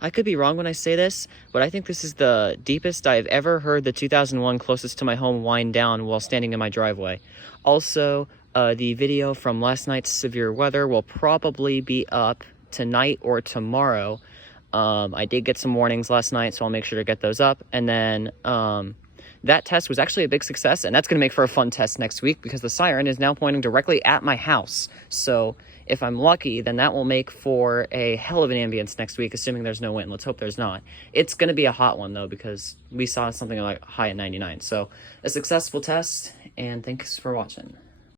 I could be wrong when I say this, but I think this is the deepest I've ever heard the 2001 closest to my home wind down while standing in my driveway. Also, the video from last night's severe weather will probably be up tonight or tomorrow. I did get some warnings last night, so I'll make sure to get those up. And then that test was actually a big success, and that's going to make for a fun test next week because the siren is now pointing directly at my house. So if I'm lucky, then that will make for a hell of an ambience next week, assuming there's no wind. Let's hope there's not. It's going to be a hot one, though, because we saw something like high at 99. So a successful test, and thanks for watching.